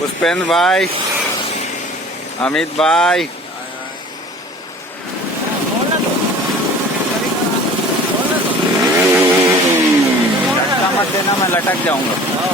पुष्पेंद्र भाई, अमित भाई, झटका मत देना, मैं लटक जाऊंगा।